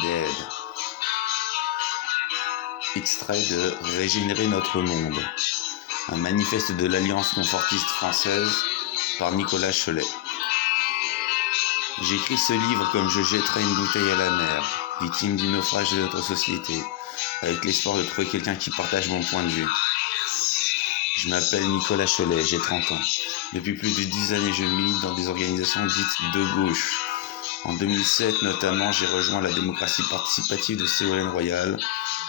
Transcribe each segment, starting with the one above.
Dead. Extrait de Régénérer notre monde, un manifeste de l'Alliance confortiste française par Nicolas Cholet. J'écris ce livre comme je jetterais une bouteille à la mer, victime du naufrage de notre société, avec l'espoir de trouver quelqu'un qui partage mon point de vue. Je m'appelle Nicolas Cholet, j'ai 30 ans. Depuis plus de 10 années, je milite dans des organisations dites de gauche. En 2007, notamment, j'ai rejoint la démocratie participative de Ségolène Royal.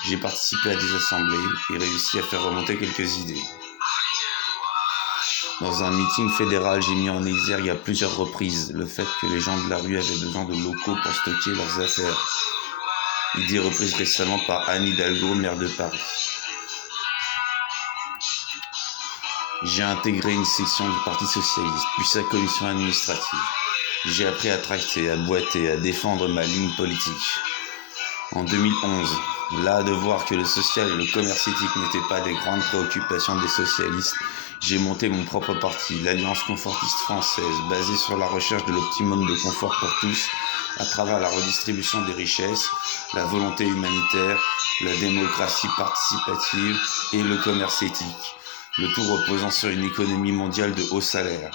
J'ai participé à des assemblées et réussi à faire remonter quelques idées. Dans un meeting fédéral, j'ai mis en exergue à plusieurs reprises le fait que les gens de la rue avaient besoin de locaux pour stocker leurs affaires. Idée reprise récemment par Anne Hidalgo, maire de Paris. J'ai intégré une section du Parti socialiste, puis sa commission administrative. J'ai appris à tracter, à boiter, à défendre ma ligne politique. En 2011, las de voir que le social et le commerce éthique n'étaient pas des grandes préoccupations des socialistes, j'ai monté mon propre parti, l'Alliance confortiste française, basée sur la recherche de l'optimum de confort pour tous, à travers la redistribution des richesses, la volonté humanitaire, la démocratie participative et le commerce éthique, le tout reposant sur une économie mondiale de haut salaire.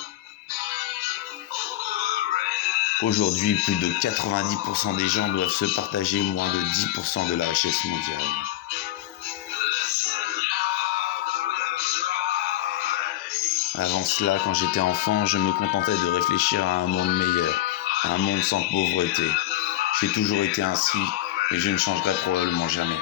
Aujourd'hui, plus de 90% des gens doivent se partager moins de 10% de la richesse mondiale. Avant cela, quand j'étais enfant, je me contentais de réfléchir à un monde meilleur, à un monde sans pauvreté. J'ai toujours été ainsi et je ne changerai probablement jamais.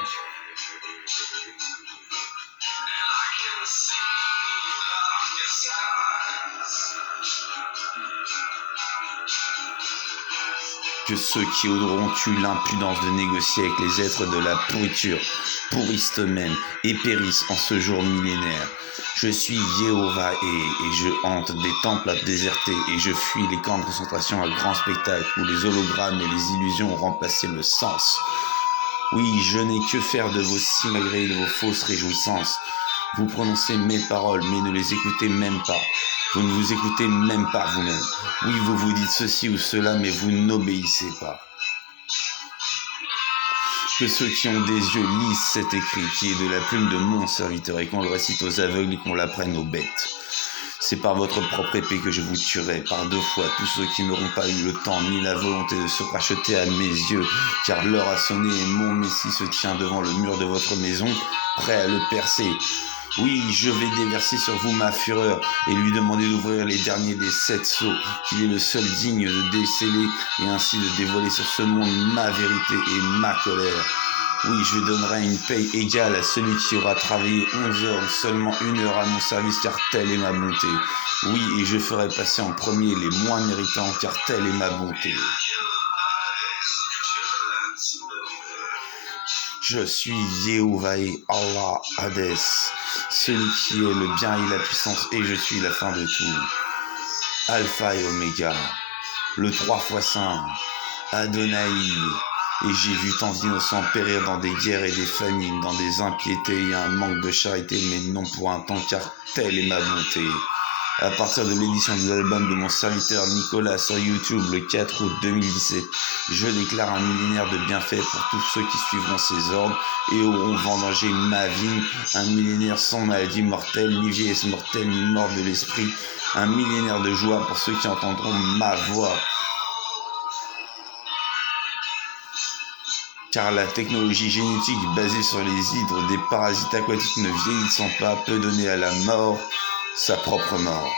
Que ceux qui auront eu l'impudence de négocier avec les êtres de la pourriture pourrissent eux-mêmes et périssent en ce jour millénaire. Je suis Jéhovah et je hante des temples à déserter et je fuis les camps de concentration à grand spectacle où les hologrammes et les illusions ont remplacé le sens. Oui, je n'ai que faire de vos simagrées et de vos fausses réjouissances. Vous prononcez mes paroles, mais ne les écoutez même pas. Vous ne vous écoutez même pas vous-même. Oui, vous vous dites ceci ou cela, mais vous n'obéissez pas. Que ceux qui ont des yeux lisent cet écrit, qui est de la plume de mon serviteur, et qu'on le récite aux aveugles et qu'on l'apprenne aux bêtes. C'est par votre propre épée que je vous tuerai, par 2 fois, tous ceux qui n'auront pas eu le temps ni la volonté de se racheter à mes yeux, car l'heure a sonné et mon Messie se tient devant le mur de votre maison, prêt à le percer. Oui, je vais déverser sur vous ma fureur et lui demander d'ouvrir les derniers des 7 sceaux, qu'il est le seul digne de déceler et ainsi de dévoiler sur ce monde ma vérité et ma colère. Oui, je donnerai une paye égale à celui qui aura travaillé 11 heures ou seulement 1 heure à mon service, car telle est ma bonté. Oui, et je ferai passer en premier les moins méritants, car telle est ma bonté. Je suis Jéhovah et Allah Hadès, celui qui est le bien et la puissance, et je suis la fin de tout. Alpha et Oméga, le 3 fois saint, Adonai. Et j'ai vu tant d'innocents périr dans des guerres et des famines, dans des impiétés et un manque de charité, mais non pour un temps, car telle est ma bonté. À partir de l'édition de l'album de mon serviteur Nicolas sur YouTube le 4 août 2017, je déclare un millénaire de bienfaits pour tous ceux qui suivront ses ordres et auront vendangé ma vie, un millénaire sans maladie mortelle, ni vieillesse mortelle, ni mort de l'esprit, un millénaire de joie pour ceux qui entendront ma voix. Car la technologie génétique basée sur les hydres des parasites aquatiques ne vieillissant pas peut donner à la mort sa propre mort.